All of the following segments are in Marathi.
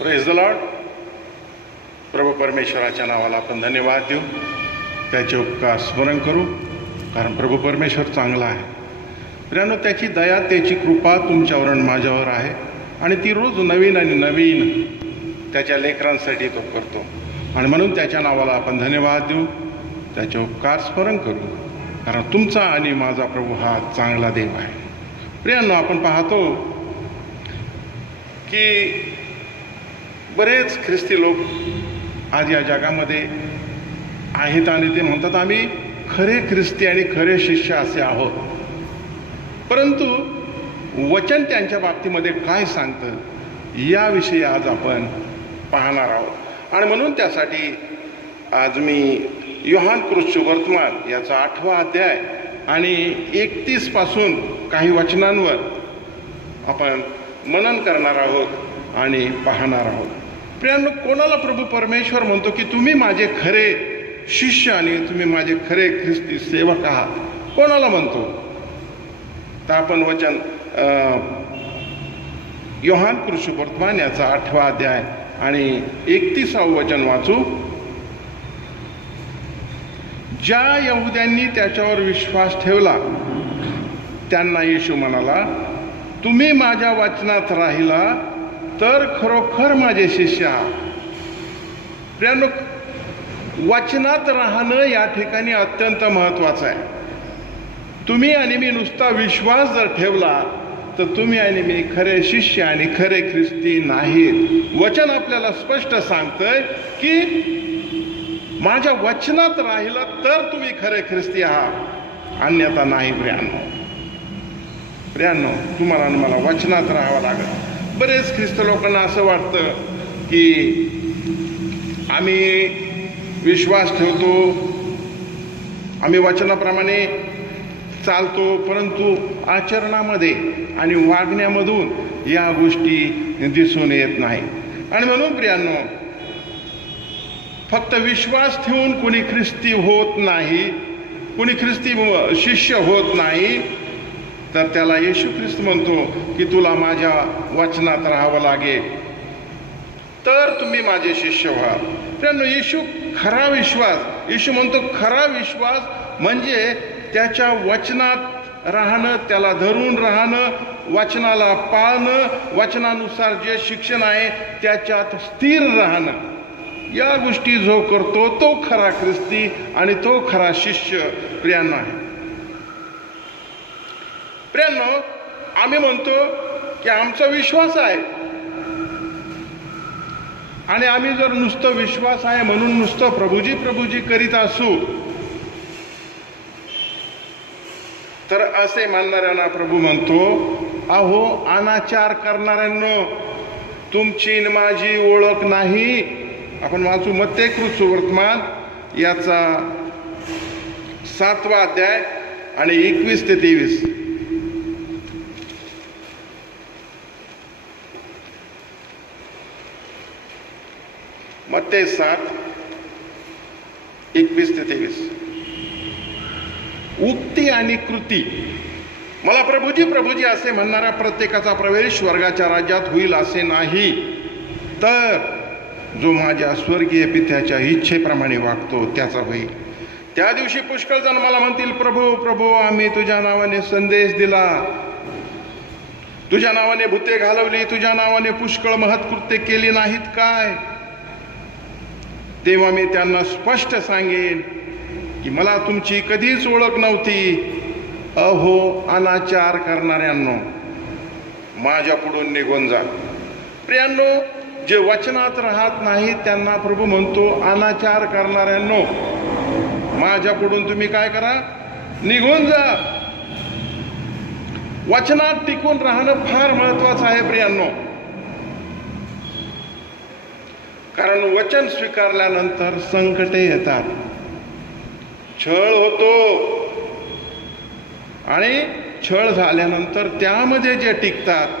Praise the Lord. प्रभू परमेश्वराच्या नावाला आपण धन्यवाद देऊ, त्याचे उपकार स्मरण करू, कारण प्रभू परमेश्वर चांगला आहे. प्रियानो, त्याची दया, त्याची कृपा तुमच्यावर आणि माझ्यावर आहे आणि ती रोज नवीन आणि नवीन त्याच्या लेकरांसाठी तो करतो आणि म्हणून त्याच्या नावाला आपण धन्यवाद देऊ, त्याचे उपकार स्मरण करू, कारण तुमचा आणि माझा प्रभू हा चांगला देव आहे. प्रियांनो, आपण पाहतो की बरेच ख्रिस्ती लोक आज या जगामध्ये आहेत आणि ते म्हणतात आम्ही खरे ख्रिस्ती आणि खरे शिष्य असे आहोत. परंतु वचन त्यांच्या बाबतीमध्ये काय सांगतं याविषयी आज आपण पाहणार आहोत. आणि म्हणून त्यासाठी आज मी योहान सुवर्तमान याचा 8वा अध्याय आणि 31 पासून काही वचनांवर आपण मनन करणार आहोत आणि पाहणार आहोत. प्रियांनो, कोणाला प्रभू परमेश्वर म्हणतो की तुम्ही माझे खरे शिष्य आणि तुम्ही माझे खरे ख्रिस्ती सेवक आहात? कोणाला म्हणतो? तर आपण वचन योहान सुवर्तमान याचा 8वा अध्याय आणि 31वे वचन वाचू. ज्या यहुद्यांनी त्याच्यावर विश्वास ठेवला त्यांना येशू म्हणाला, तुम्ही माझ्या वचनात राहिला तर खरोखर माझे शिष्य आहात. प्रियांनो, वचनात राहणं या ठिकाणी अत्यंत महत्त्वाचं आहे. तुम्ही आणि मी नुसता विश्वास जर ठेवला तर तुम्ही आणि मी खरे शिष्य आणि खरे ख्रिस्ती नाहीत. वचन आपल्याला स्पष्ट सांगतंय की माझ्या वचनात राहिला तर तुम्ही खरे ख्रिस्ती आहात, अन्यथा नाही. प्रियांनो, तुम्हाला आणि मला वचनात राहावं लागेल. बरेच ख्रिस्त लोकांना असं वाटतं की आम्ही विश्वास ठेवतो, आम्ही वचनाप्रमाणे चालतो, परंतु आचरणामध्ये आणि वागण्यामधून या गोष्टी दिसून येत नाही. आणि म्हणून प्रियांनो, फक्त विश्वास ठेवून कोणी ख्रिस्ती होत नाही, कोणी ख्रिस्ती शिष्य होत नाही, तर त्याला येशू ख्रिस्त म्हणतो की तुला माझ्या वचनात राहावं लागेल तर तुम्ही माझे शिष्य व्हा. त्यानं येशू खरा विश्वास, येशू म्हणतो खरा विश्वास म्हणजे त्याच्या वचनात राहणं, त्याला धरून राहणं, वचनाला पाळणं, वचनानुसार जे शिक्षण आहे त्याच्यात स्थिर राहणं. या गोष्टी जो करतो तो खरा ख्रिस्ती आणि तो खरा शिष्य प्रियांनो आहे. प्रियांनो, आम्ही म्हणतो की आमचा विश्वास आहे आणि आम्ही जर नुसतं विश्वास आहे म्हणून नुसतं प्रभूजी प्रभूजी करीत असू तर असे म्हणणाऱ्यांना प्रभू म्हणतो, अहो अनाचार करणाऱ्यांनो, तुमची माझी ओळख नाही. आपण वाचू मत्ते सुवर्तमान याचा 7वा अध्याय आणि 21 ते 23. मत्ते 7, 21 ते 23. उक्ती आणि कृती. मला प्रभूजी प्रभूजी असे म्हणणाऱ्या प्रत्येकाचा प्रवेश स्वर्गाच्या राज्यात होईल असे नाही, तर जो माझ्या स्वर्गीय पित्याच्या इच्छेप्रमाणे वागतो त्याचा होईल. त्या दिवशी पुष्कळ जण मला म्हणतील, प्रभू प्रभू, आम्ही तुझ्या नावाने संदेश दिला, तुझ्या नावाने भूते घालवली, तुझ्या नावाने पुष्कळ महत्कृत्ये केली नाहीत काय? तेव्हा मी त्यांना स्पष्ट सांगेन की मला तुमची कधीच ओळख नव्हती. अहो अनाचार करणाऱ्यांनो, माझ्या पुढून निघून जा. प्रियांनो, जे वचनात राहत नाही त्यांना प्रभू म्हणतो, अनाचार करणाऱ्यांनो, माझ्या पुढून तुम्ही काय करा? निघून जा. वचनात टिकून राहणं फार महत्वाचं आहे प्रियांनो, कारण वचन स्वीकारल्यानंतर संकटे येतात, छळ होतो आणि छळ झाल्यानंतर त्यामध्ये जे टिकतात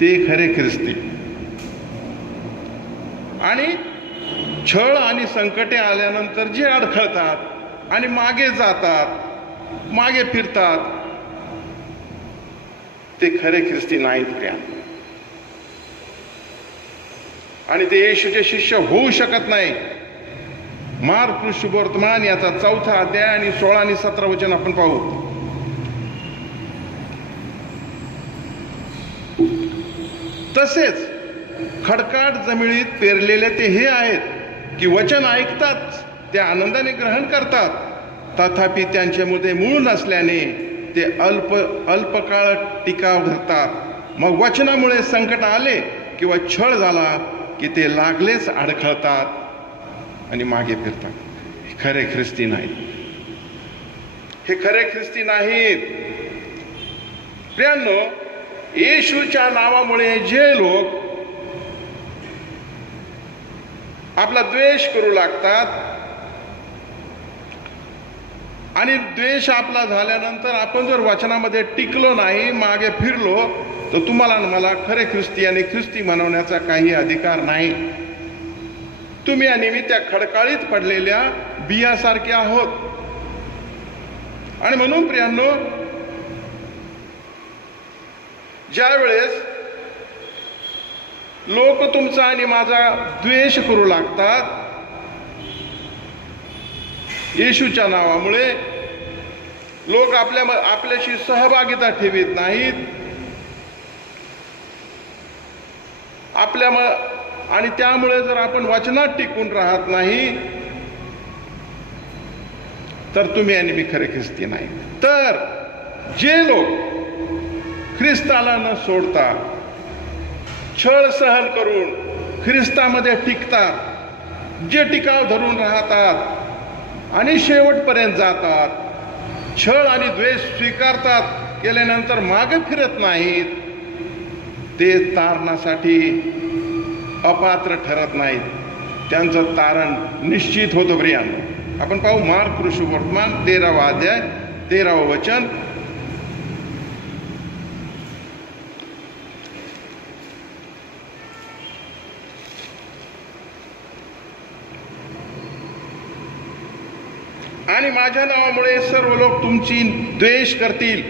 ते खरे ख्रिस्ती. आणि छळ आणि संकटे आल्यानंतर जे अडखळतात आणि मागे जातात, मागे फिरतात, ते खरे ख्रिस्ती नाहीत. आणि ते येशूचे शिष्य होऊ शकत नाही. मार्क शुभवर्तमान याचा 4 अध्याय आणि 16 आणि 17 वचन आपण पाहू. तसेच खडकाट जमिनीत पेरलेले ते हे आहेत की वचन ऐकतात, ते आनंदाने ग्रहण करतात, तथापि त्यांच्यामध्ये मूळ नसल्याने ते अल्पकाळ टिकाव धरतात. मग वचनामुळे संकट आले किंवा छळ झाला की ते लागलेच अडखळतात आणि मागे फिरतात. हे खरे ख्रिस्ती नाहीत. हे खरे ख्रिस्ती नाहीत. प्रियांनो, येशूच्या नावामुळे जे लोक आपला द्वेष करू लागतात आणि द्वेष आपला झाल्यानंतर आपण जर वचनामध्ये टिकलो नाही, मागे फिरलो, तर तुम्हाला मला खरे ख्रिस्ती आणि ख्रिस्ती म्हणवण्याचा काही अधिकार नाही. तुम्ही आणि मी त्या खडकाळीत पडलेल्या बियासारखे आहोत. आणि म्हणून प्रियांनो, ज्या वेळेस लोक तुमचा आणि माझा द्वेष करू लागतात येशूच्या नावामुळे, लोक आपल्याशी सहभागिता ठेवीत नाहीत, आणि त्यामुळे जर आपण वचनात टिकून राहत नाही, तर तुम्ही आणि मी खरे ख्रिस्ती नाही. तर जे लोक ख्रिस्ताला न सोडता छळ सहन करून ख्रिस्तामध्ये टिकतात, जे टिकाव धरून राहतात आणि शेवटपर्यंत जातात, छळ आणि द्वेष स्वीकारतात, केल्यानंतर मागे फिरत नाहीत, ते तारणासाठी अपात्र ठरत नाहीत. त्यांचं तारण निश्चित होतं. प्रियांनो, आपण पाहू मार्क शुभवर्तमान 13वा अध्याय 13व वचन. आणि माझ्या नावामुळे सर्व लोक तुमची द्वेष करतील,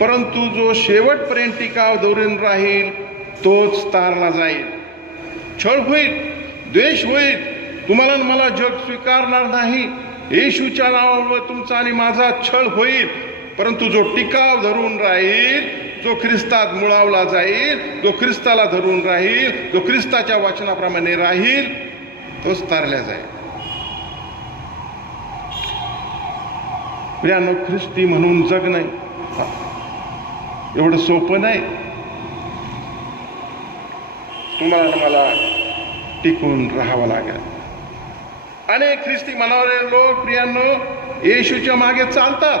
परंतु जो शेवटपर्यंत टिकाव धरून राहील तोच तारला जाईल. छळ होईल, द्वेष होईल, तुम्हाला मला जग स्वीकारणार नाही, येशूच्या नावामुळे तुमचा आणि माझा छळ होईल, परंतु जो टिकाव धरून राहील, जो ख्रिस्तात मुळावला जाईल, जो ख्रिस्ताला धरून राहील, जो ख्रिस्ताच्या वचनाप्रमाणे राहील, तोच तारला जाईल. प्रियांनो, ख्रिस्ती म्हणून जगणं एवढं सोपं नाही. तुम्हाला मला टिकून राहावं लागेल. अनेक ख्रिस्ती म्हणारे लोक प्रियांनो येशूच्या मागे चालतात,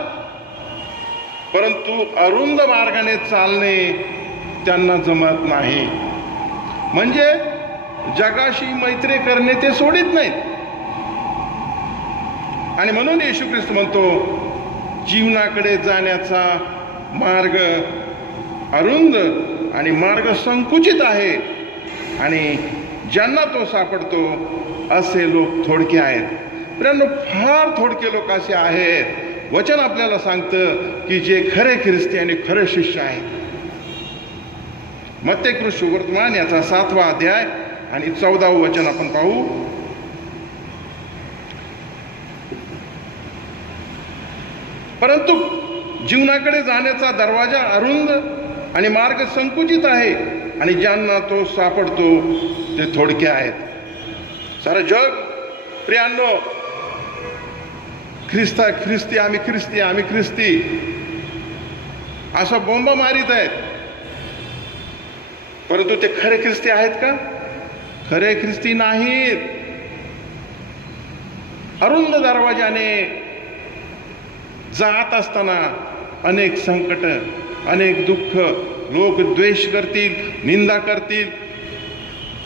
परंतु अरुंद मार्गाने चालणे त्यांना जमत नाही. म्हणजे जगाशी मैत्री करणे ते सोडित नाहीत. आणि म्हणून येशू ख्रिस्त म्हणतो, जीवनाकडे जाण्याचा मार्ग अरुंद आणि मार्ग संकुचित आहे, आणि ज्यांना तो सापडतो असे लोक थोडके आहेत. प्रियांनो, फार थोडके लोक असे आहेत. वचन आपल्याला सांगतं की जे खरे ख्रिस्ती आणि खरे शिष्य आहेत. मत्तेय सुवर्तमान याचा 7वा अध्याय आणि 14व वचन आपण पाहू. परंतु जीवनाकडे जाण्याचा दरवाजा अरुंद आणि मार्ग संकुचित आहे, आणि ज्यांना तो सापडतो ते थोडके आहेत. सारं जग प्रियांनो ख्रिस्ती आम्ही ख्रिस्ती असं बोंबा मारित आहेत, परंतु ते खरे ख्रिस्ती आहेत का? खरे ख्रिस्ती नाहीत. अरुंद दरवाजाने जात असताना अनेक संकट, अनेक दुःख, लोक द्वेष करतील, निंदा करतील,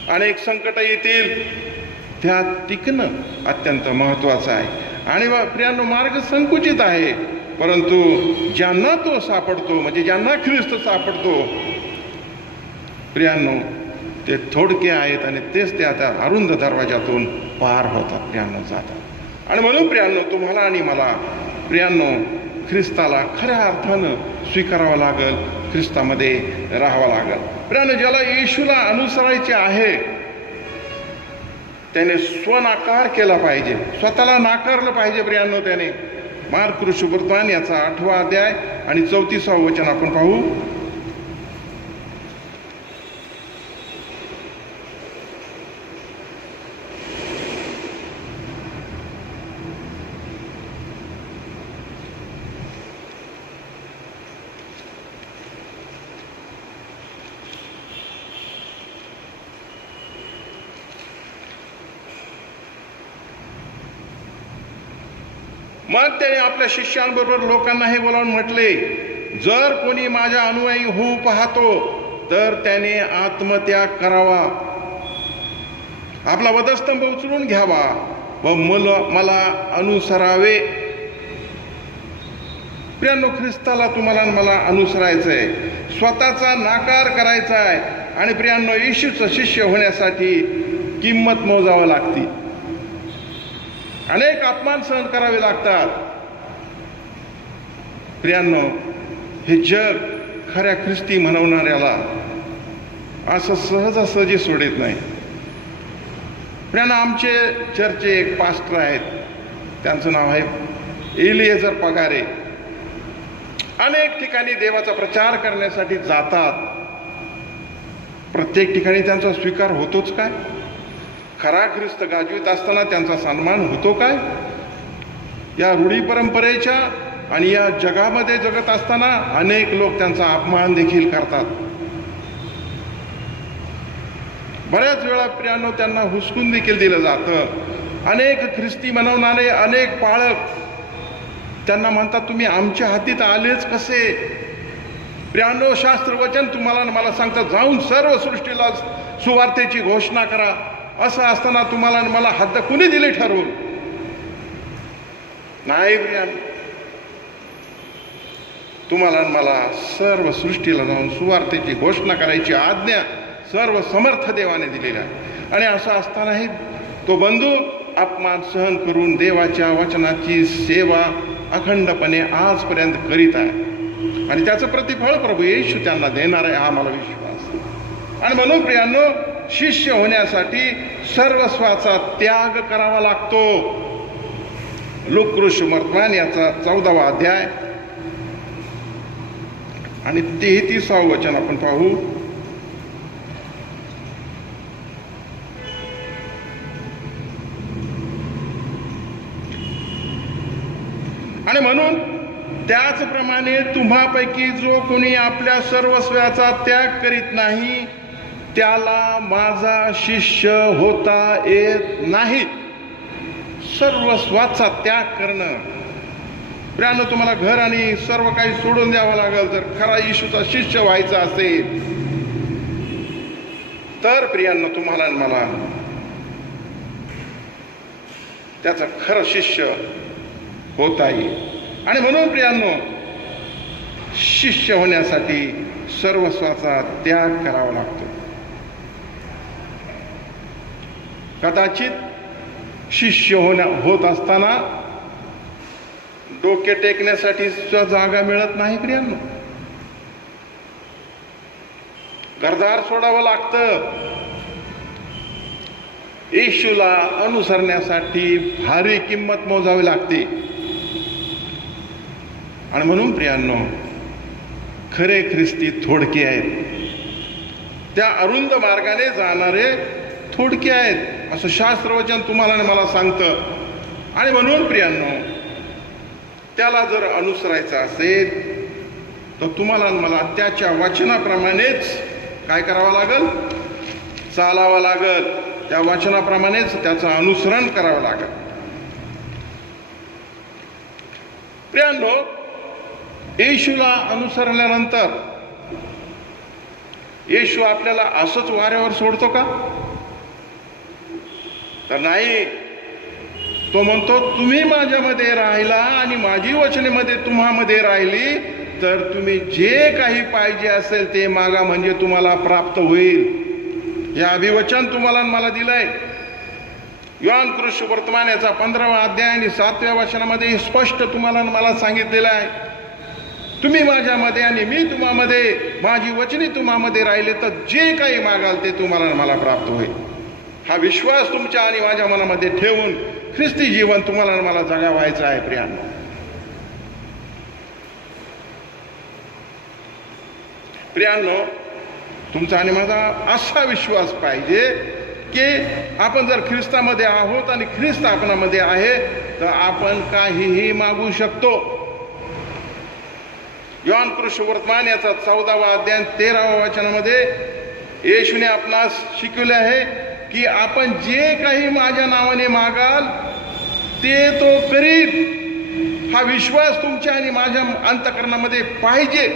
अनेक संकट येतील, त्यात टिकणं अत्यंत महत्वाचं आहे. आणि प्रियांनो, मार्ग संकुचित आहे, परंतु ज्यांना तो सापडतो, म्हणजे ज्यांना ख्रिस्त सापडतो, प्रियांनो ते थोडके आहेत, आणि तेच ते आता अरुंद दरवाजातून पार होतात, प्रियांनो जातात. आणि म्हणून प्रियांनो, तुम्हाला आणि मला प्रियांनो ख्रिस्ताला खऱ्या अर्थानं स्वीकारावं लागेल, ख्रिस्तामध्ये राहावं लागेल. प्रियांनो, ज्याला येशूला अनुसरायचे आहे त्याने स्वनाकार केला पाहिजे, स्वतःला नाकारलं पाहिजे प्रियांनो त्याने. मार्क सुवर्तमान याचा 8वा अध्याय आणि 34वे वचन आपण पाहू. मग त्याने आपल्या शिष्यांबरोबर लोकांना हे बोलावून म्हटले, जर कोणी माझ्या अनुयायी होऊ पाहतो तर त्याने आत्मत्याग करावा, आपला वधस्तंभ उचलून घ्यावा व मला अनुसरावे. प्रियांनो, ख्रिस्ताला तुम्हाला मला अनुसरायचं आहे, स्वतःचा नाकार करायचा आहे. आणि प्रियांनो, येशूचं शिष्य होण्यासाठी किंमत मोजावं लागते, अनेक अपमान सहन करावे लागतात. प्रियांनो, हे जग खऱ्या ख्रिस्ती म्हणवणाऱ्याला असं सहजासहजी सोडित नाही. प्रियांनो, आमचे चर्चचे एक पास्टर आहेत, त्यांचं नाव आहे एलिएझर पगारे. अनेक ठिकाणी देवाचा प्रचार करण्यासाठी जातात. प्रत्येक ठिकाणी त्यांचा स्वीकार होतोच काय? खरा ख्रिस्त गाजवीत असताना त्यांचा सन्मान होतो काय? या रूढी परंपरेच्या आणि या जगामध्ये जगत असताना अनेक लोक त्यांचा अपमान देखील करतात. बऱ्याच वेळा प्रियांनो, त्यांना हुसकून देखील दिलं जातं. अनेक ख्रिस्ती म्हणवणारे अनेक पाळक त्यांना म्हणतात, तुम्ही आमच्या हातीत आलेच कसे? प्रियांनो, शास्त्रवचन तुम्हाला मला सांगतात, जाऊन सर्व सृष्टीला सुवार्तेची घोषणा करा. असं असताना तुम्हाला मला हद्द कुणी दिली ठरवून? नाही प्रियांनो, तुम्हाला मला सर्व सृष्टीला जाऊन सुवार्तेची घोषणा करायची आज्ञा सर्व समर्थ देवाने दिलेली आहे. आणि असं असतानाही तो बंधू अपमान सहन करून देवाच्या वचनाची सेवा अखंडपणे आजपर्यंत करीत आहे. आणि त्याचं प्रतिफळ प्रभू येशू त्यांना देणार आहे, हा मला विश्वास. आणि म्हणून प्रियांनो, शिष्य होण्यासाठी सर्वस्वाचा त्याग करावा लागतो. लूका सुवर्तमान याचा 14वा अध्याय आणि 33वे वचन आपण पाहू. आणि म्हणून त्याचप्रमाणे तुम्हापैकी जो कोणी आपल्या सर्वस्वाचा त्याग करीत नाही त्याला माझा शिष्य होता येत नाही. सर्वस्वाचा त्याग करणं. प्रियांनो, तुम्हाला घर आणि सर्व काही सोडून द्यावं लागेल जर खरा येशूचा शिष्य व्हायचा असेल तर प्रियांनो, तुम्हाला मला त्याचा खरं शिष्य होता येईल. आणि म्हणून प्रियांनो, शिष्य होण्यासाठी सर्वस्वाचा त्याग करावा लागतो. कदाचित शिष्य होत असताना डोके टेकण्यासाठी जागा मिळत नाही प्रियांनो. घरदार सोडावं लागतं. येशूला अनुसरण्यासाठी भारी किंमत मोजावी लागते. आणि म्हणून प्रियांनो, खरे ख्रिस्ती थोडके आहेत. त्या अरुंद मार्गाने जाणारे थोडके आहेत, असं शास्त्रवचन तुम्हाला आणि मला सांगतं. आणि म्हणून प्रियांनो, त्याला जर अनुसरायचं असेल तर तुम्हाला आणि मला त्याच्या वचनाप्रमाणेच काय करावं लागेल? चालावं लागेल. त्या वचनाप्रमाणेच त्याचं अनुसरण करावं लागेल. प्रियांनो, येशूला अनुसरल्यानंतर येशू आपल्याला असंच वाऱ्यावर सोडतो का? तर नाही. तो म्हणतो, तुम्ही माझ्यामध्ये राहिला आणि माझी वचने मध्ये तुम्हामध्ये राहिली तर तुम्ही जे काही पाहिजे असेल ते मागा, म्हणजे तुम्हाला प्राप्त होईल. हे अभिवचन तुम्हाला मला दिलंय. योहान सुवर्तमान याचा 15वा अध्याय आणि 7व्या वचनामध्ये स्पष्ट तुम्हाला मला सांगितलेलं आहे, तुम्ही माझ्यामध्ये आणि मी तुम्हामध्ये, माझी वचने तुम्हामध्ये राहिले तर जे काही मागाल ते तुम्हाला मला प्राप्त होईल. हा विश्वास तुमच्या आणि माझ्या मनामध्ये ठेवून ख्रिस्ती जीवन तुम्हाला आणि मला जगावायचं आहे प्रियांनो. प्रियांनो, तुमचा आणि माझा असा विश्वास पाहिजे की आपण जर ख्रिस्तामध्ये आहोत आणि ख्रिस्त आपणामध्ये आहे तर आपण काहीही मागू शकतो. योहान कृष्ण वर्तमान याचा 14वा अध्याय 13वा वचनामध्ये येशूने आपणास शिकवले आहे की आपण जे काही माझ्या नावाने मागाल ते तो करीत. हा विश्वास तुमच्या आणि माझ्या अंतःकरणामध्ये पाहिजे.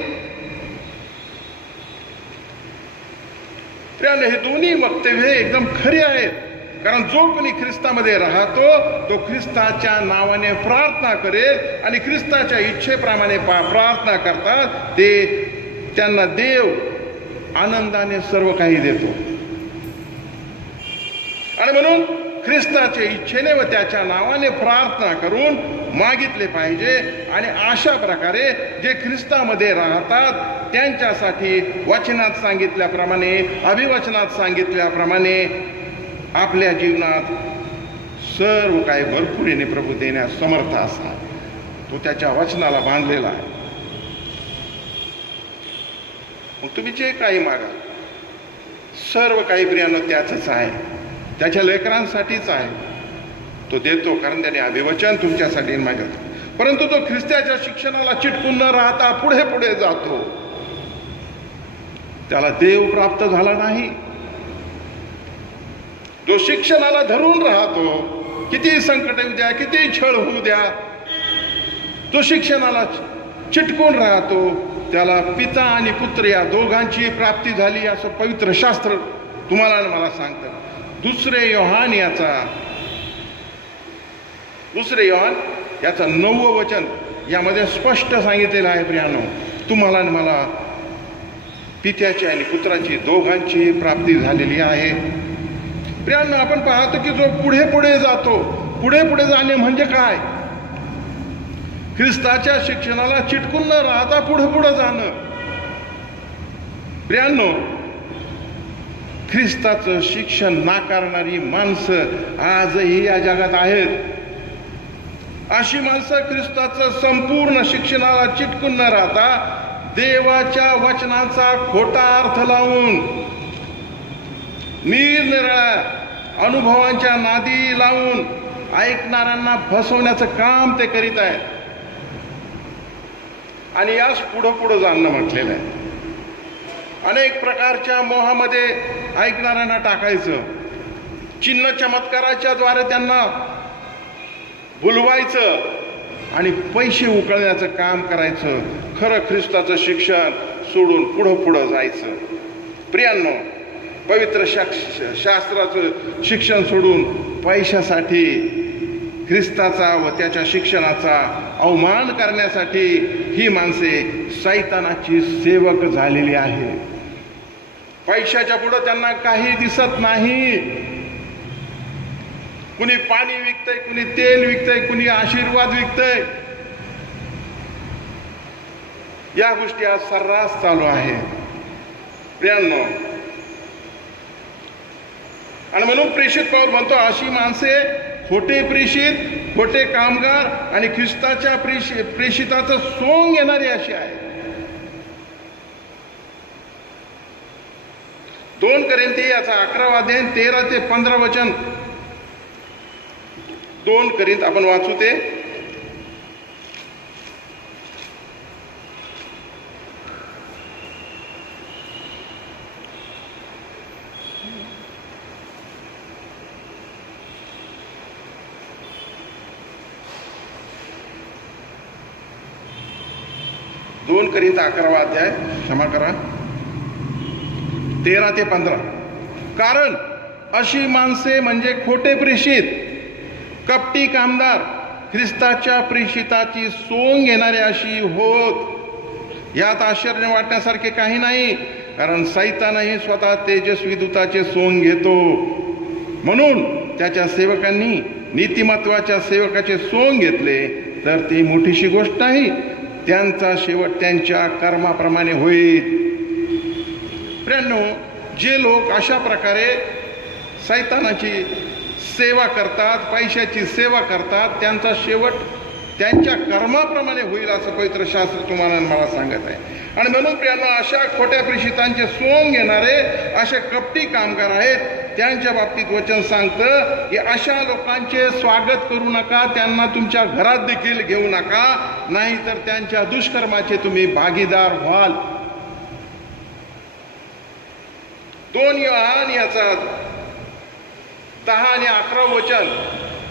हे दोन्ही वक्तव्य एकदम खरे आहेत. कारण जो कोणी ख्रिस्तामध्ये राहतो तो ख्रिस्ताच्या नावाने प्रार्थना करेल आणि ख्रिस्ताच्या इच्छेप्रमाणे प्रार्थना करतात ते त्यांना देव आनंदाने सर्व काही देतो. आणि म्हणून ख्रिस्ताच्या इच्छेने व त्याच्या नावाने प्रार्थना करून मागितले पाहिजे. आणि अशा प्रकारे जे ख्रिस्तामध्ये राहतात त्यांच्यासाठी वचनात सांगितल्याप्रमाणे, अभिवचनात सांगितल्याप्रमाणे आपल्या जीवनात सर्व काही भरपुरीने प्रभू देण्यास समर्थ असा. तो त्याच्या वचनाला बांधलेला आहे. मग तुम्ही जे काही मागा सर्व काही प्रियांनो त्याचंच आहे, त्याच्या लेकरांसाठीच आहे. तो देतो कारण त्याने अभिवचन तुमच्यासाठी मागितलं. परंतु तो ख्रिस्ताच्या शिक्षणाला चिटकून न राहता पुढे पुढे जातो त्याला देव प्राप्त झाला नाही. जो शिक्षणाला धरून राहतो, किती संकट येऊ द्या, किती छळ होऊ द्या, तो शिक्षणाला चिटकून राहतो त्याला पिता आणि पुत्र या दोघांची प्राप्ती झाली असं पवित्र शास्त्र तुम्हाला आणि मला सांगतं. दुसरे योहान याचा 9वं वचन यामध्ये स्पष्ट सांगितलेलं आहे प्रियांनो, तुम्हाला आणि मला पित्याची आणि पुत्राची दोघांची प्राप्ती झालेली आहे. प्रियांनो, आपण पाहतो की जो पुढे पुढे जातो, पुढे पुढे जाणे म्हणजे काय? ख्रिस्ताच्या शिक्षणाला चिटकून न राहता पुढे पुढे जाणं. प्रियांनो, ख्रिस्ताचं शिक्षण नाकारणारी माणसं आजही या जगात आहेत. अशी माणसं ख्रिस्ताचं संपूर्ण शिक्षणाला चिटकून न राहता देवाच्या वचनाचा खोटा अर्थ लावून निरनिराळ्या अनुभवांच्या नादी लावून ऐकणाऱ्यांना फसवण्याचं काम ते करीत आहेत. आणि यास पुढं पुढं जाणं म्हटलेलं आहे. अनेक प्रकारच्या मोहामध्ये ऐकणाऱ्यांना टाकायचं, चिन्ह चमत्काराच्या द्वारे त्यांना भुलवायचं आणि पैसे उकळण्याचं काम करायचं. खरं ख्रिस्ताचं शिक्षण सोडून पुढं पुढं जायचं. प्रियांनो, पवित्र शास्त्राचं शिक्षण सोडून पैशासाठी ख्रिस्ताचा व त्याच्या शिक्षणाचा अवमान करण्यासाठी ही माणसे शैतानाची सेवक झालेली आहे. पैशाच्या पुढं त्यांना काही दिसत नाही. कुणी पाणी विकतंय, कुणी तेल विकतंय, कुणी आशीर्वाद विकतंय. या गोष्टी आज सर्रास चालू आहे प्रियांनो. आणि म्हणून प्रेषित पाऊल म्हणतो, अशी माणसे खोटे प्रेषित, खोटे कामगार आणि ख्रिस्ताच्या प्रेषिताचं सोंग येणारी अशी आहे. 2 कोरिंथी याचा 11वा अध्याय 13 ते 15 वचन. 2 कोरिंथ आपण वाचू ते. दोन कोरिंथ 11वा अध्याय, क्षमा करा, 13 ते 15. कारण अशी माणसे म्हणजे खोटे प्रेषित, कपटी कामदार, ख्रिस्ताच्या प्रेषिताची सोंग घेणारे अशी होत. यात आश्चर्य वाटण्यासारखे काही नाही, कारण सैतानही स्वतः तेजस्वी दूताचे सोंग घेतो. म्हणून त्याच्या सेवकांनी नीतिमत्वाच्या सेवकाचे सोंग घेतले तर ती मोठीशी गोष्ट नाही. त्यांचा शेवट त्यांच्या कर्माप्रमाणे होईल. प्रियांनो, जे लोक अशा प्रकारे सैतानाची सेवा करतात, पैशाची सेवा करतात, त्यांचा शेवट त्यांच्या कर्माप्रमाणे होईल असं पवित्र शास्त्र तुम्हाला मला सांगत आहे. आणि म्हणून प्रियांनो, अशा खोट्या प्रेषितांचे सोंग घेणारे असे कपटी कामगार आहेत, त्यांच्या बाबतीत वचन सांगतं की अशा लोकांचे स्वागत करू नका, त्यांना तुमच्या घरात देखील घेऊ नका, नाहीतर त्यांच्या दुष्कर्माचे तुम्ही भागीदार व्हाल. 2 योहान याचा 10 आणि 11 वचन,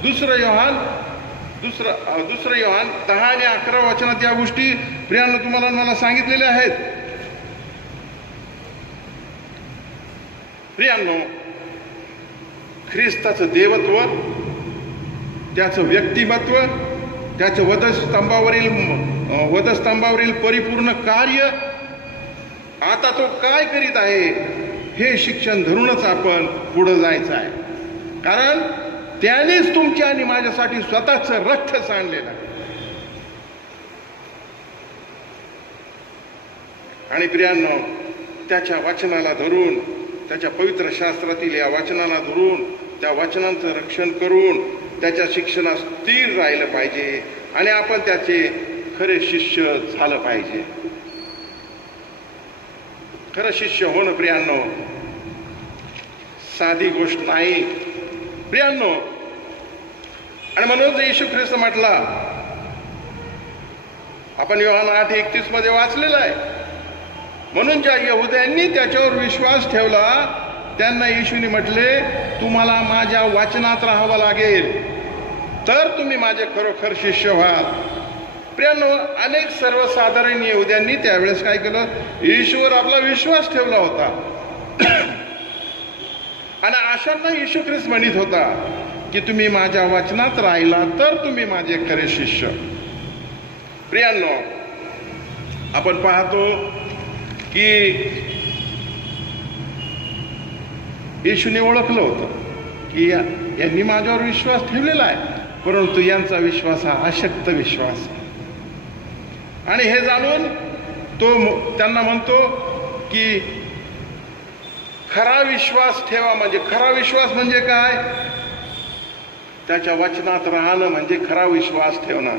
दुसरं योहान 10 आणि 11 वचनात या गोष्टी प्रियांनो तुम्हाला मला सांगितलेल्या आहेत. प्रियांनो, ख्रिस्ताचं देवत्व, त्याचं व्यक्तिमत्व, त्याचं वधस्तंभावरील परिपूर्ण कार्य, आता तो काय करीत आहे हे शिक्षण धरूनच आपण पुढे जायचं आहे. कारण त्यानेच तुमच्या आणि माझ्यासाठी स्वतःचं रक्त सांडलेलं आहे. आणि प्रियांनो, त्याच्या वचनाला धरून, त्याच्या पवित्र शास्त्रातील या वचनाला धरून, त्या वचनांचं रक्षण करून त्याच्या शिक्षणात स्थिर राहिलं पाहिजे आणि आपण त्याचे खरे शिष्य झालं पाहिजे. खरं शिष्य होणं प्रियांनो साधी गोष्ट नाही प्रियांनो. आणि म्हणून येशू ख्रिस्त म्हटला, आपण योहान 8:31 मध्ये वाचलेलं आहे, म्हणून ज्या यहुद्यांनी त्याच्यावर विश्वास ठेवला त्यांना येशूने म्हटले, तुम्हाला माझ्या वचनात राहावं लागेल तर तुम्ही माझे खरोखर शिष्य व्हाल. प्रियांनो, अनेक सर्वसाधारण यहुद्यांनी त्यावेळेस काय केलं, येशूवर आपला विश्वास ठेवला होता आणि अशांना येशू ख्रिस्त म्हणत होता की तुम्ही माझ्या वचनात राहिला तर तुम्ही माझे खरे शिष्य. प्रियांनो, आपण पाहतो की येशूने ओळखलं होतं की यांनी माझ्यावर विश्वास ठेवलेला आहे, परंतु यांचा विश्वास हा अशक्त विश्वास आहे. आणि हे जाणून तो त्यांना म्हणतो की खरा विश्वास ठेवा. म्हणजे खरा विश्वास म्हणजे काय? त्याच्या वचनात राहणं म्हणजे खरा विश्वास ठेवणं,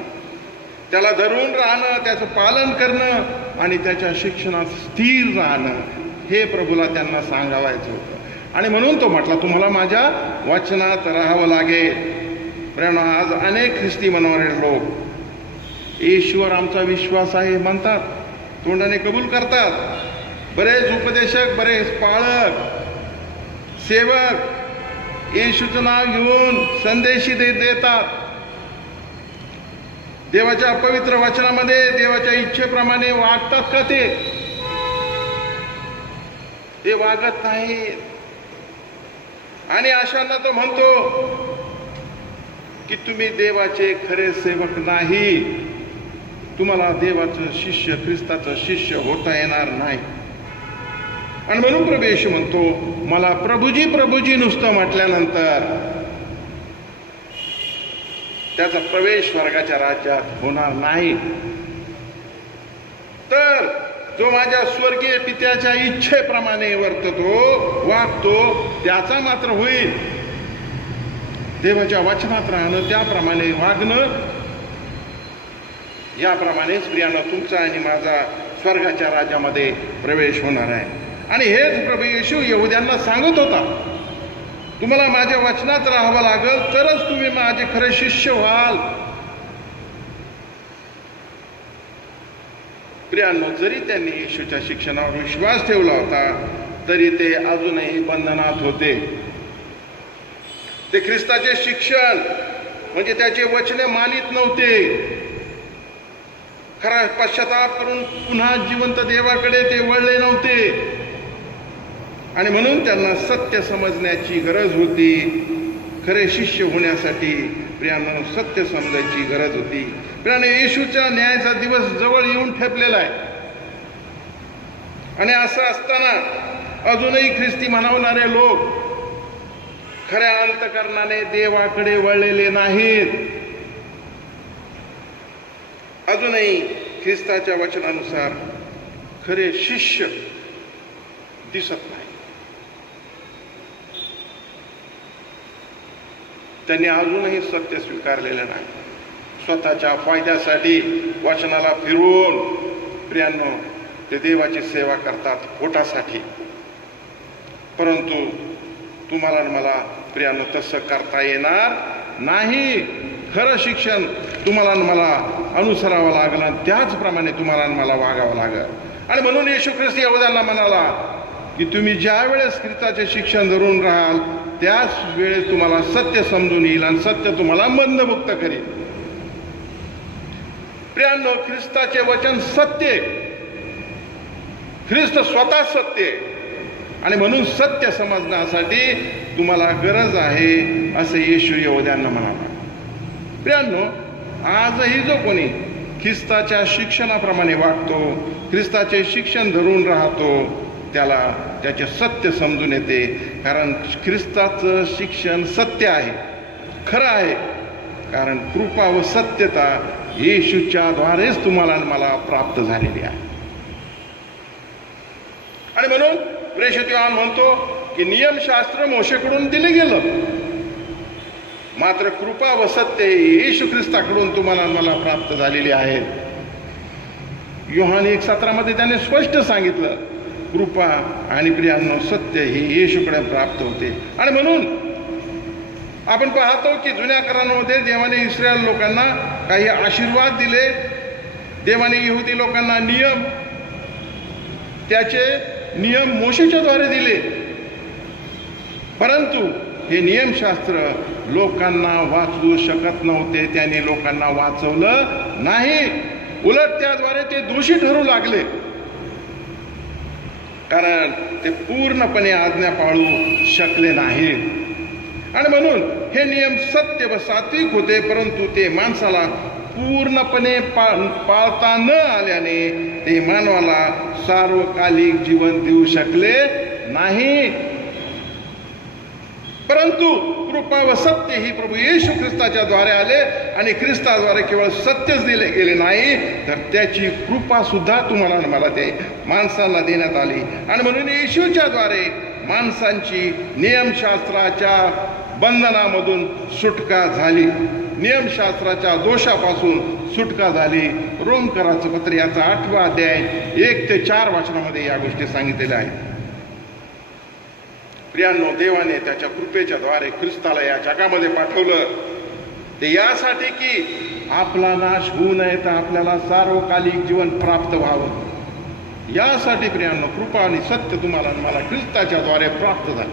त्याला धरून राहणं, त्याचं पालन करणं आणि त्याच्या शिक्षणात स्थिर राहणं, हे प्रभूला त्यांना सांगावायचं होतं. आणि म्हणून तो म्हटला, तुम्हाला माझ्या वचनात राहावं लागेल. प्रियांनो, आज अनेक ख्रिस्ती मनवणारे लोक येशूवर आमचा विश्वास आहे म्हणतात, तोंडाने कबूल करतात. बरेच उपदेशक, बरेच पाळक, सेवक येशूचं नाव घेऊन संदेश देतात. देवाच्या पवित्र वचनामध्ये देवाच्या इच्छेप्रमाणे वागतात का? ते वागत नाहीत. आणि अशांना तो म्हणतो की तुम्ही देवाचे खरे सेवक नाही, तुम्हाला देवाचं शिष्य, ख्रिस्ताचं शिष्य होता येणार नाही. आणि म्हणून प्रभू येशू म्हणतो, मला प्रभूजी प्रभूजी नुसतं म्हटल्यानंतर त्याचा प्रवेश स्वर्गाच्या राज्यात होणार नाही. तर जो माझ्या स्वर्गीय पित्याच्या इच्छेप्रमाणे वर्ततो, वागतो, त्याचा मात्र होईल. देवाच्या वचनात राहणं, त्याप्रमाणे वागणं, याप्रमाणेच प्रियांनो तुमचा आणि माझा स्वर्गाच्या राज्यामध्ये प्रवेश होणार आहे. आणि हेच प्रभू येशू यहुद्यांना सांगत होता, तुम्हाला माझ्या वचनात राहावं लागेल तरच तुम्ही माझे खरे शिष्य व्हाल. प्रियांनो, जरी त्यांनी येशूच्या शिक्षणावर विश्वास ठेवला होता तरी ते अजूनही बंधनात होते. ते ख्रिस्ताचे शिक्षण म्हणजे त्याचे वचने मानित नव्हते. खरा पश्चाताप करून पुन्हा जिवंत देवाकडे ते वळले नव्हते. आणि म्हणून त्यांना सत्य समजण्याची गरज होती. खरे शिष्य होण्यासाठी प्रियांनो सत्य समजायची गरज होती. प्रियांनो, येशूच्या न्यायाचा दिवस जवळ येऊन ठेपलेला आहे. आणि असं असताना अजूनही ख्रिस्ती म्हणवणारे लोक खऱ्या अंतकरणाने देवाकडे वळलेले नाहीत. अजूनही ख्रिस्ताच्या वचनानुसार खरे शिष्य दिसत नाही. त्यांनी अजूनही सत्य स्वीकारलेलं नाही. स्वतःच्या फायद्यासाठी वचनाला फिरवून प्रियांनो ते देवाची सेवा करतात पोटासाठी. परंतु तुम्हाला मला प्रियांनो तसं करता येणार नाही. खरं शिक्षण तुम्हाला मला अनुसरावं लागलं आणि त्याचप्रमाणे तुम्हाला मला वागावं लागलं. आणि म्हणून येशू ख्रिस्त यहूद्यांना म्हणाला की तुम्ही ज्या वेळेस ख्रिस्ताचे शिक्षण धरून राहाल त्याच वेळेस तुम्हाला सत्य समजून येईल आणि सत्य तुम्हाला बंधमुक्त करेल. प्रियांनो, ख्रिस्ताचे वचन सत्य, ख्रिस्त स्वतः सत्य आणि म्हणून सत्य समजण्यासाठी तुम्हाला गरज आहे असं येशू यहूद्यांना म्हणाला. प्रियांनो, आजही जो कोणी ख्रिस्ताच्या शिक्षणाप्रमाणे वागतो, ख्रिस्ताचे शिक्षण धरून राहतो, त्याला त्याचे सत्य समजून येते. कारण ख्रिस्ताचं शिक्षण सत्य आहे, खरं आहे. कारण कृपा व सत्यता येशूच्या द्वारेच तुम्हाला मला प्राप्त झालेली आहे. आणि म्हणून प्रेषित योहान म्हणतो की नियमशास्त्र मोशेकडून दिले गेलं, मात्र कृपा व सत्य येशू ख्रिस्ताकडून तुम्हाला मला प्राप्त झालेली आहे. योहान 1:17 त्याने स्पष्ट सांगितलं कृपा आणि प्रियांनो सत्य हे येशूकडे प्राप्त होते. आणि म्हणून आपण पाहतो की जुन्या करारामध्ये देवाने इस्रायल लोकांना काही आशीर्वाद दिले, देवाने यहुदी लोकांना नियम, त्याचे नियम मोशेच्या द्वारे दिले. परंतु हे नियमशास्त्र लोकांना वाचवू शकत नव्हते, त्यांनी लोकांना वाचवलं नाही. उलट त्याद्वारे ते दोषी ठरू लागले, कारण ते पूर्णपणे आज्ञा पाळू शकले नाही. आणि म्हणून हे नियम सत्य व सात्विक होते, परंतु ते माणसाला पूर्णपणे पाळता न आल्याने ते मानवाला सार्वकालिक जीवन देऊ शकले नाही. परंतु कृपा व सत्य ही प्रभू येशू ख्रिस्ताच्या द्वारे आले आणि ख्रिस्ताद्वारे केवळ सत्यच दिले गेले नाही, तर त्याची कृपा सुद्धा तुम्हाला मला ते माणसाला देण्यात आली. आणि म्हणून येशूच्या द्वारे माणसांची नियमशास्त्राच्या बंधनामधून सुटका झाली, नियमशास्त्राच्या दोषापासून सुटका झाली. रोमकराचं पत्र याचा 8वा अध्याय 1 ते 4 वचनामध्ये या गोष्टी सांगितलेल्या आहेत. प्रियांनो, देवाने त्याच्या कृपेच्या द्वारे ख्रिस्ताला या जगामध्ये पाठवलं, ते यासाठी की आपला नाश होऊ नये तर आपल्याला सार्वकालिक जीवन प्राप्त व्हावं. यासाठी प्रियांनो कृपा आणि सत्य तुम्हाला मला ख्रिस्ताच्या द्वारे प्राप्त झाले.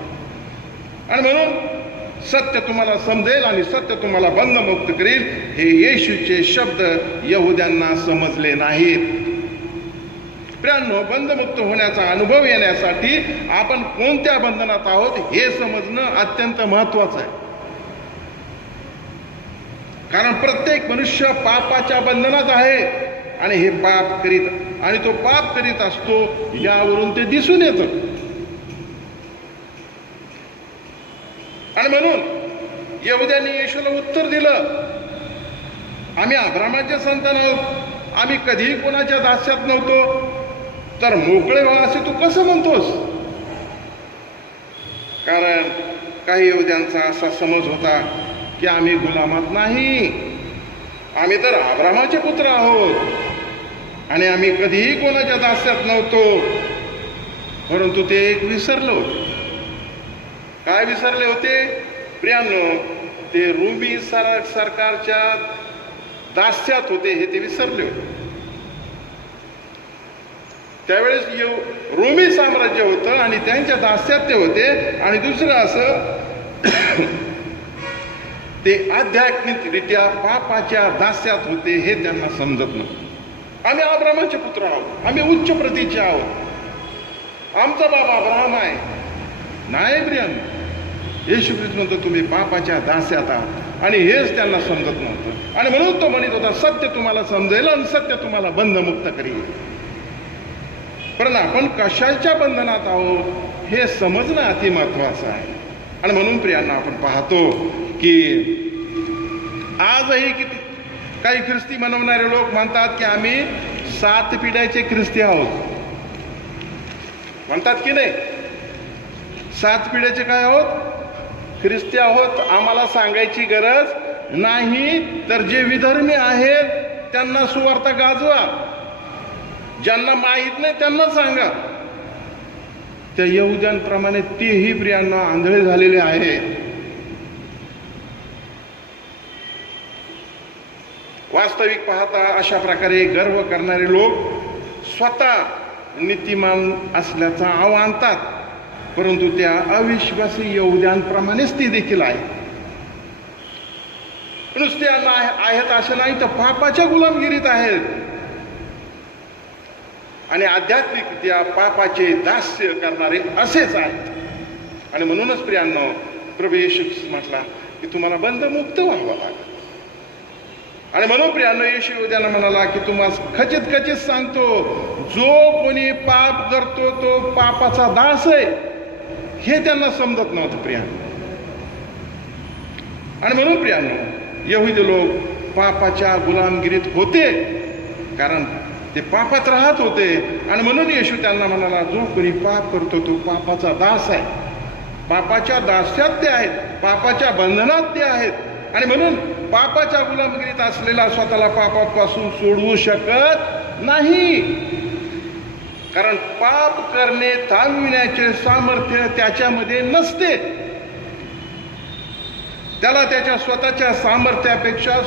आणि म्हणून सत्य तुम्हाला समजेल आणि सत्य तुम्हाला बंधमुक्त करेल. हे येशूचे शब्द यहुद्यांना समजले नाहीत. प्रियांनो, बंधमुक्त होण्याचा अनुभव येण्यासाठी आपण कोणत्या बंधनात आहोत हे समजणं अत्यंत महत्वाचं आहे. कारण प्रत्येक मनुष्य पापाच्या बंधनात आहे आणि हे पाप करीत आणि तो पाप करीत असतो, यावरून ते दिसून येतं. आणि म्हणून यहुद्यांनी येशूला उत्तर दिलं, आम्ही अब्रामाचे संतान आहोत, आम्ही कधीही कोणाच्या दास्यात नव्हतो, तर मोकळे व्हा असे तू कसं म्हणतोस? कारण काही यहुद्यांचा असा समज होता की आम्ही गुलामात नाही, आम्ही तर अब्रामाचे पुत्र आहोत आणि आम्ही कधीही कोणाच्या दास्यात नव्हतो. परंतु ते एक विसरलो. काय विसरले होते प्रियांनो? ते रोमी सरकारच्या दास्यात होते, हे ते विसरले होते. त्यावेळेस रोमी साम्राज्य होतं आणि त्यांच्या दास्यात ते होते. आणि दुसरं असं ते आध्यात्मिकरित्या पापाच्या दास्यात होते, हे त्यांना समजत नव्हतं. आम्ही अब्रामाचे पुत्र आहोत, आम्ही उच्च प्रतीचे आहोत, आमचा बाबा अब्राहम आहे. नाही प्रियांनो, येशू ख्रिस्त म्हणतो तुम्ही पापाच्या दास्यात आहात, आणि हेच त्यांना समजत नव्हतं. आणि म्हणून तो म्हणत होता सत्य तुम्हाला समजेल आणि सत्य तुम्हाला बंधमुक्त करेल. पण आपण कशाच्या बंधनात आहोत हे समजणं अति महत्वाचं आहे. आणि म्हणून प्रियांना आपण पाहतो की आजही किती काही ख्रिस्ती म्हणवणारे लोक म्हणतात की आम्ही 7 पिढ्याचे ख्रिस्ती आहोत. म्हणतात की नाही? 7 पिढ्याचे काय आहोत? ख्रिस्ती आहोत आम्हाला सांगायची गरज नाही, तर जे विधर्मी आहेत त्यांना सुवार्ता गाजवा, ज्यांना माहीत नाही त्यांना सांगा. त्या यहुद्यांप्रमाणे तेही प्रियांना आंधळे झालेले आहेत. वास्तविक पाहता अशा प्रकारे गर्व करणारे लोक स्वतः नीतिमान असल्याचा आव आणतात, परंतु त्या अविश्वासी यहुद्यांप्रमाणेच ते देखील आहेत. नुसते आहेत असे नाही, तर पापाच्या गुलामगिरीत आहेत आणि आध्यात्मिक त्या पापाचे दास्य करणारे असेच आहेत. आणि म्हणूनच प्रियांनो, प्रभू येशू म्हटला की तुम्हाला बंधमुक्त व्हावं लागेल. आणि म्हणून प्रियांनो, येशू उद्याला म्हणाला की तुम्हाला खचित खचित सांगतो, जो कोणी पाप करतो तो पापाचा दास आहे. हे त्यांना समजत नव्हतं प्रियांनो. आणि म्हणून प्रियांनो, यहुदी लोक पापाच्या गुलामगिरीत होते, कारण ते पापात राहत होते. आणि म्हणून येशू त्यांना म्हणाला, जो कोणी पाप करतो तो पापाचा दास आहे. पापाच्या दास्यात ते आहेत, पापाच्या बंधनात ते आहेत. आणि म्हणून पापाच्या गुलामगिरीत असलेला स्वतःला पापापासून सोडवू शकत नाही, कारण पाप करणे थांबविण्याचे सामर्थ्य त्याच्यामध्ये नसते. त्याला त्याच्या स्वतःच्या सामर्थ्यापेक्षा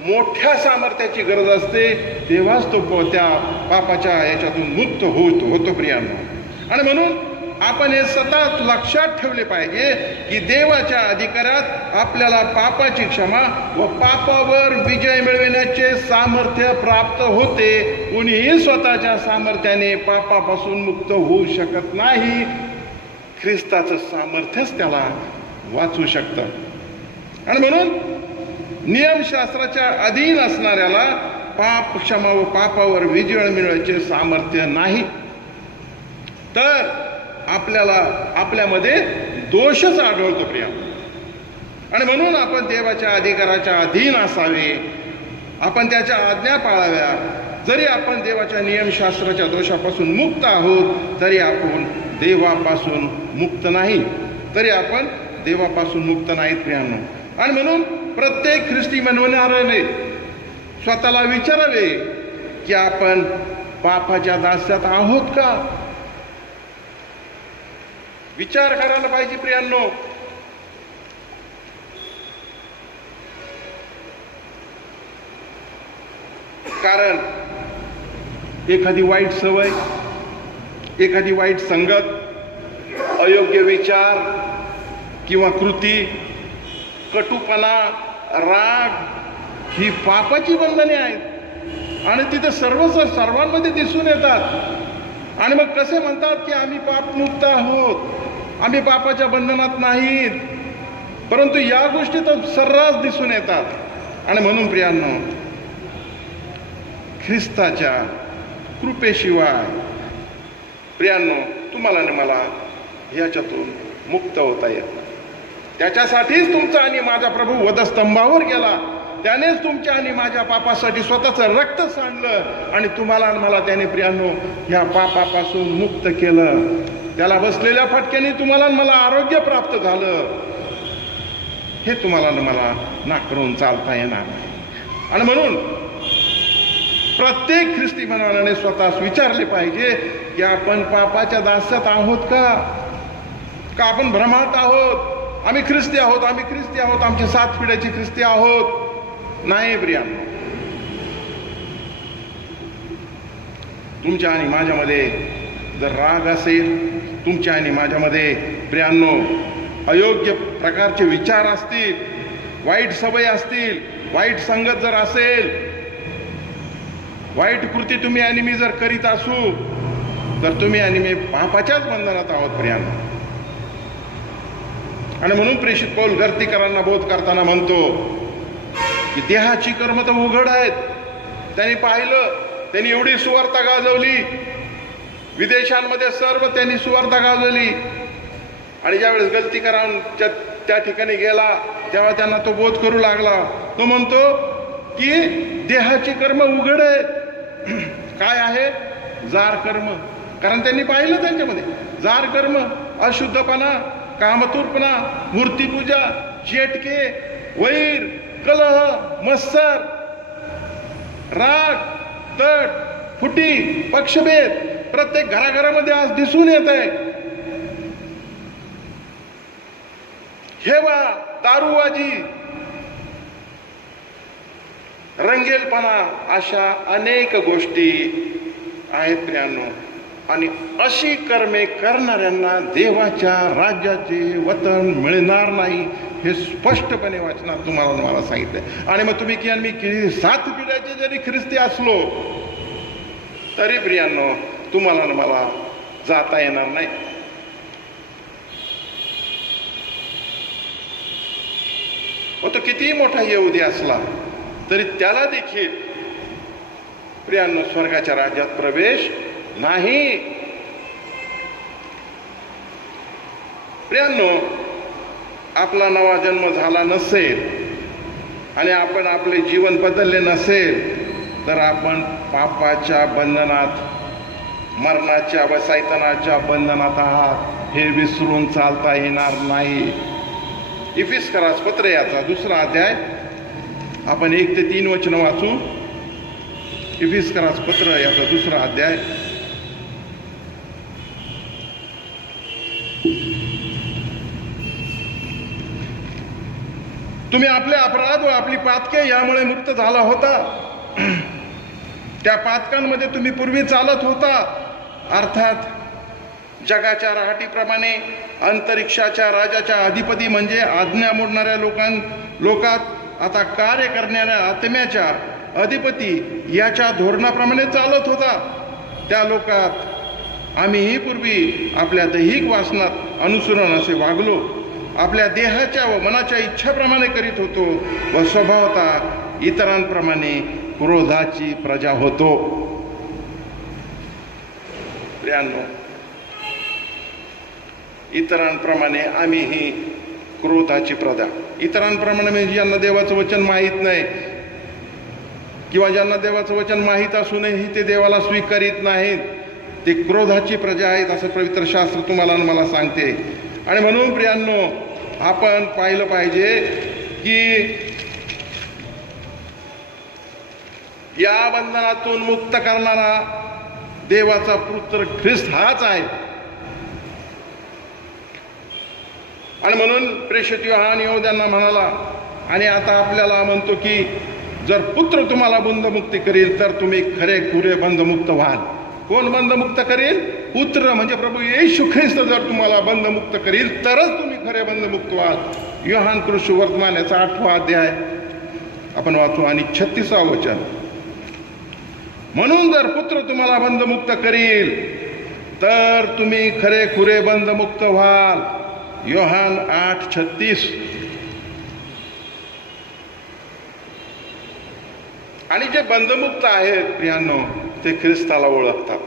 मोठ्या सामर्थ्याची गरज असते, तेव्हाच तो त्या पापाच्या याच्यातून मुक्त होतो प्रियांनो. आणि म्हणून आपण हे सतत लक्षात ठेवले पाहिजे की देवाच्या अधिकारात आपल्याला पापाची क्षमा व पापावर विजय मिळविण्याचे सामर्थ्य प्राप्त होते. कुणीही स्वतःच्या सामर्थ्याने पापापासून मुक्त होऊ शकत नाही. ख्रिस्ताचं सामर्थ्यच त्याला वाचवू शकतं. आणि म्हणून नियमशास्त्राच्या अधीन असणाऱ्याला पाप क्षमा व पापावर विजय मिळवायचे सामर्थ्य नाही, तर आपल्यामध्ये दोषच आढळतो प्रिया. आणि म्हणून आपण देवाच्या अधिकाराच्या अधीन असावे, आपण त्याच्या आज्ञा पाळाव्या. जरी आपण देवाच्या नियमशास्त्राच्या दोषापासून मुक्त आहोत तरी आपण देवापासून मुक्त नाही, प्रियांनो. आणि म्हणून प्रत्येक ख्रिस्ती म्हणणाऱ्याने स्वतःला विचारावे की आपण पापाच्या दास्यात आहोत का. विचार करायला पाहिजे प्रियांनो. कारण एखादी वाईट सवय, एखादी वाईट संगत, अयोग्य विचार किंवा कृती, कटुपणा, राग ही पापाची बंधने आहेत आणि तिथे सर्वांमध्ये दिसून येतात. आणि मग कसे म्हणतात की आम्ही पापमुक्त आहोत, आम्ही पापाच्या बंधनात नाहीत, परंतु या गोष्टी तर सर्रास दिसून येतात. आणि म्हणून प्रियांनो, ख्रिस्ताच्या कृपेशिवाय प्रियांनो तुम्हाला आणि मला याच्यातून मुक्त होता येत नाही. त्याच्यासाठीच तुमचा आणि माझा प्रभू वधस्तंभावर गेला. त्यानेच तुमच्या आणि माझ्या पापासाठी स्वतःचं रक्त सांडलं आणि तुम्हाला आणि मला त्याने प्रियांनो या पापापासून मुक्त केलं. त्याला बसलेल्या फटक्याने तुम्हाला आणि मला आरोग्य प्राप्त झालं. हे तुम्हाला आणि मला नाकारून चालता येणार नाही. आणि म्हणून प्रत्येक ख्रिस्ती मानवाने स्वतःच विचारले पाहिजे की आपण पापाच्या दास्यात आहोत का आपण भ्रमात आहोत. आम्ही ख्रिस्ती आहोत, आमचे 7 पिढ्याचे ख्रिस्ती आहोत. नाही प्रियांनो, तुमच्या आणि माझ्यामध्ये जर राग असेल, तुमच्या आणि माझ्यामध्ये प्रियांनो अयोग्य प्रकारचे विचार असतील, वाईट सवय असतील, वाईट संगत जर असेल, वाईट कृती तुम्ही आणि मी जर करीत असू, तर तुम्ही आणि मी पापाच्याच बंधनात आहोत प्रियांनो. आणि म्हणून प्रेषित पौल गलतीकरांना बोध करताना म्हणतो की देहाची कर्म तर उघड आहेत. त्यांनी पाहिलं, त्यांनी एवढी सुवार्ता गाजवली, विदेशांमध्ये सर्व त्यांनी सुवार्ता गाजवली. आणि ज्यावेळेस गलतीकरांच्या त्या ठिकाणी गेला तेव्हा त्यांना तो बोध करू लागला. तो म्हणतो की देहाची कर्म उघड आहेत. काय आहे? जार कर्म. कारण त्यांनी पाहिलं त्यांच्यामध्ये जार कर्म, अशुद्धपणा, कामतूरपणा, मूर्तीपूजा, चेटके, वैर, कलह, मत्सर, राग, तट, फुटी, पक्षभेद प्रत्येक घराघरामध्ये आज दिसून येत आहे. हेवा, दारूबाजी, रंगेलपणा अशा अनेक गोष्टी आहेत प्रियांनो. आणि अशी कर्मे करणाऱ्यांना देवाच्या राज्याचे वतन मिळणार नाही हे स्पष्टपणे वाचनात तुम्हाला मला सांगितलंय. आणि मग तुम्ही की मी 7 पिढ्याचे जरी ख्रिस्ती असलो तरी प्रियांनो तुम्हाला मला जाता येणार नाही. तो कितीही मोठा यहुदी असला तरी त्याला देखील प्रियांनो स्वर्गाच्या राज्यात प्रवेश नाही. प्रियांनो, आपला नवा जन्म झाला नसेल आणि आपण आपले जीवन बदलले नसेल तर आपण पापाच्या बंधनात, मरणाच्या व सैतानाच्या बंधनात आहात हे विसरून चालता येणार नाही. इफिसकरास पत्र याचा 2रा अध्याय आपण 1 ते 3 वचन वाचू. इफिसकरास पत्र याचा 2रा अध्याय तुम्ही आपले अपराध व आपली पातके यामुळे मुक्त झाला होता. त्या पातकांमध्ये तुम्ही पूर्वी चालत होता, अर्थात जगाच्या राहाटीप्रमाणे अंतरिक्षाच्या राजाच्या अधिपती म्हणजे आज्ञा मोडणाऱ्या लोकात आता कार्य करणाऱ्या आत्म्याच्या अधिपती याच्या धोरणाप्रमाणे चालत होता. त्या लोकात आम्हीही पूर्वी आपल्या दैहिक वासनात अनुसरण असे वागलो, आपल्या देहाच्या व मनाच्या इच्छाप्रमाणे करीत होतो व स्वभावता इतरांप्रमाणे क्रोधाची प्रजा होतो. प्रियांनो, इतरांप्रमाणे आम्हीही क्रोधाची प्रजा, इतरांप्रमाणे म्हणजे ज्यांना देवाचं वचन माहीत नाही किंवा ज्यांना देवाचं वचन माहीत असूनही ते देवाला स्वीकारित नाहीत, ते क्रोधाची प्रजा आहेत असं पवित्र शास्त्र तुम्हाला मला सांगते. आणि म्हणून प्रियांनो, आपण पाहिलं पाहिजे की या बंधनातून मुक्त करणारा देवाचा पुत्र ख्रिस्त हाच आहे. आणि म्हणून प्रेषित योहान यहूद्यांना म्हणाला आणि आता आपल्याला म्हणतो की जर पुत्र तुम्हाला बंधमुक्ती करील तर तुम्ही खरे खुरे बंधमुक्त व्हाल. कोण बंधमुक्त करेल? पुत्र म्हणजे प्रभू येशू ख्रिस्त जर तुम्हाला बंधमुक्त करील तरच तुम्ही खरे बंधमुक्त व्हाल. योहान कृष्ण वर्तमान याचा 8वा अध्याय आपण वाचू आणि 36वा वचन. म्हणून जर पुत्र तुम्हाला बंधमुक्त करील तर तुम्ही खरे खुरे बंधमुक्त व्हाल. योहान 8:36. आणि जे बंधमुक्त आहेत प्रियांनो ते ख्रिस्ताला ओळखतात,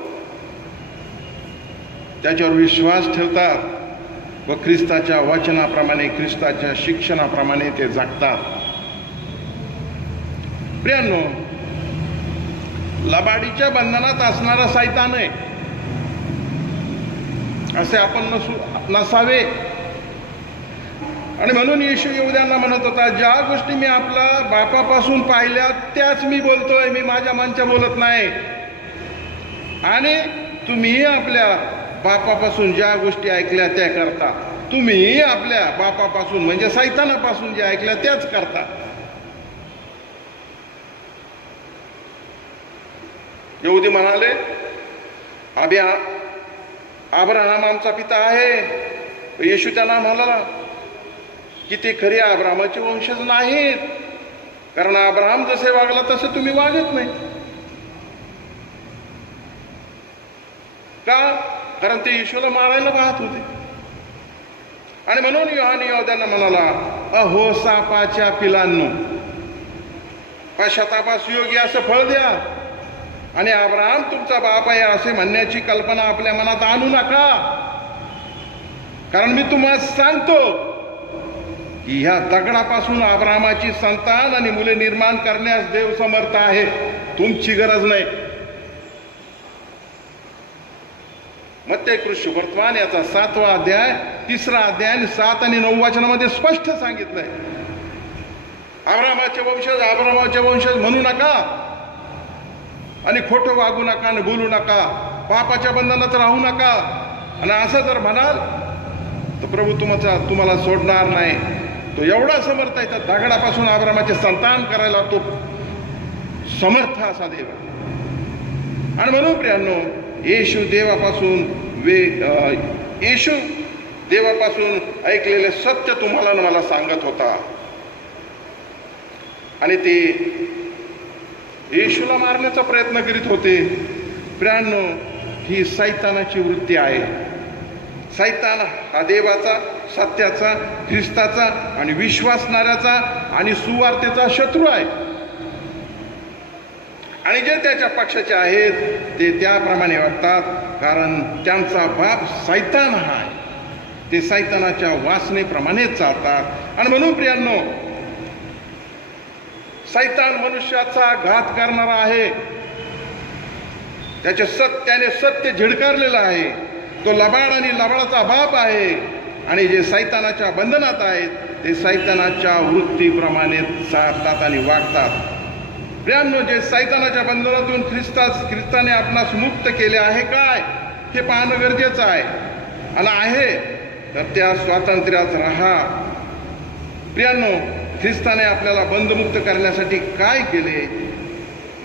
त्याच्यावर विश्वास ठेवतात व ख्रिस्ताच्या वचनाप्रमाणे, ख्रिस्ताच्या शिक्षणाप्रमाणे ते जगतात. प्रियांनो, लबाडीच्या बंधनात असणारा सैतान आहे असे आपण नसावे. आणि म्हणून येशू यहूद्यांना म्हणत होता, ज्या गोष्टी मी आपल्या बापापासून पाहिल्या त्याच मी बोलतोय, मी माझ्या मनच्या बोलत नाही. आणि तुम्हीही आपल्या बापापासून ज्या गोष्टी ऐकल्या त्या करता. तुम्हीही आपल्या बापापासून म्हणजे सैतानापासून ज्या ऐकल्या त्याच करता. यहूदी म्हणाले, अब्राहम आमचा पिता आहे. येशू त्यांना म्हणाला की ते खरे अब्राहमाचे वंशज नाहीत, कारण अब्राहम जसे वागला तसे तुम्ही वागत नाही. का? कारण ते येशूला मारायला पाहत होते. आणि म्हणून योहान यहूद्यांना म्हणाला, अहो सापाच्या पिलांनो, पश्चातापास योग्य असं फळ द्या आणि अब्राहम तुमचा बाप आहे असे म्हणण्याची कल्पना आपल्या मनात आणू नका. कारण मी तुम्हाला सांगतो की ह्या दगडापासून अब्राहमाची संतान आणि मुले निर्माण करण्यास देव समर्थ आहे. तुमची गरज नाही. मग सत्यकृष्य वर्तमान याचा 7वा अध्याय 3रा अध्याय आणि 7 आणि 9 वचनामध्ये स्पष्ट सांगितलंय. अब्रामाचे वंशज म्हणू नका आणि खोटं वागू नका आणि बोलू नका, पापाच्या बंधनात राहू नका. आणि असं जर म्हणाल तर प्रभू तुम्हाला सोडणार नाही. तो एवढा समर्थ आहे, त्या दगडापासून अब्रामाचे संतान करायला तो समर्थ असा देव. आणि म्हणून प्रियांनो, येशू देवापासून ऐकलेले सत्य तुम्हाला आणि मला सांगत होता. आणि ते येशूला मारण्याचा प्रयत्न करीत होते. प्रियांनो, ही सैतानाची वृत्ती आहे. सैतान हा देवाचा, सत्याचा, ख्रिस्ताचा आणि विश्वासणाऱ्याचा आणि सुवार्तेचा शत्रू आहे. आणि जे त्याच्या पक्षाचे आहेत ते त्याप्रमाणे वागतात, कारण त्यांचा बाप सैतान आहे. ते सैतानाच्या वासनेप्रमाणेच चालतात. आणि म्हणून प्रियांनो, सैतान मनुष्याचा घात करणारा आहे. त्याने सत्य झिडकारलेलं आहे. तो लबाड आणि लबाडाचा बाप आहे. आणि जे सैतानाच्या बंधनात आहेत ते सैतानाच्या वृत्तीप्रमाणे चालतात आणि वागतात. प्रियांनो, जे सैतानाच्या बंधनातून ख्रिस्ताने आपणास मुक्त केले आहे काय, हे पाहणं गरजेचं आहे. आणि आहे तर त्या स्वातंत्र्यात राहा. प्रियांनो, ख्रिस्ताने आपल्याला बंधमुक्त करण्यासाठी काय केले?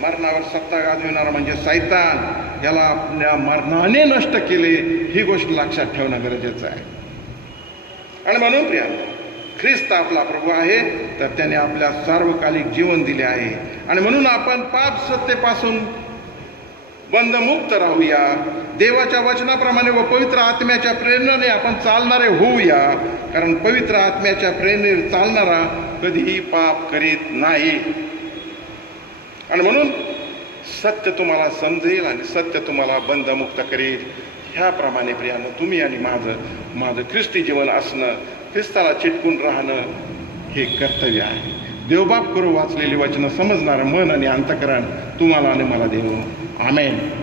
मरणावर सत्ता गाजविणारा म्हणजे सैतान, याला आपल्या मरणाने नष्ट केले. ही गोष्ट लक्षात ठेवणं गरजेचं आहे. आणि म्हणून प्रियांनो, ख्रिस्त आपला प्रभू आहे तर त्याने आपल्या सार्वकालिक जीवन दिले आहे. आणि म्हणून आपण पाप सत्तेपासून बंधमुक्त राहूया. देवाच्या वचनाप्रमाणे व पवित्र आत्म्याच्या प्रेरणेने आपण चालणारे होऊया, कारण पवित्र आत्म्याच्या प्रेरणेने चालणारा कधीही पाप करीत नाही. आणि म्हणून सत्य तुम्हाला समजेल आणि सत्य तुम्हाला बंधमुक्त करेल. ह्याप्रमाणे प्रियानं तुम्ही आणि माझं ख्रिस्ती जीवन असणं, ख्रिस्ताला चिटकून राहणं हे कर्तव्य आहे. देवबाप करू वाचलेली वचनं समजणारं मन आणि अंतःकरण तुम्हाला आणि मला देव. आमेन.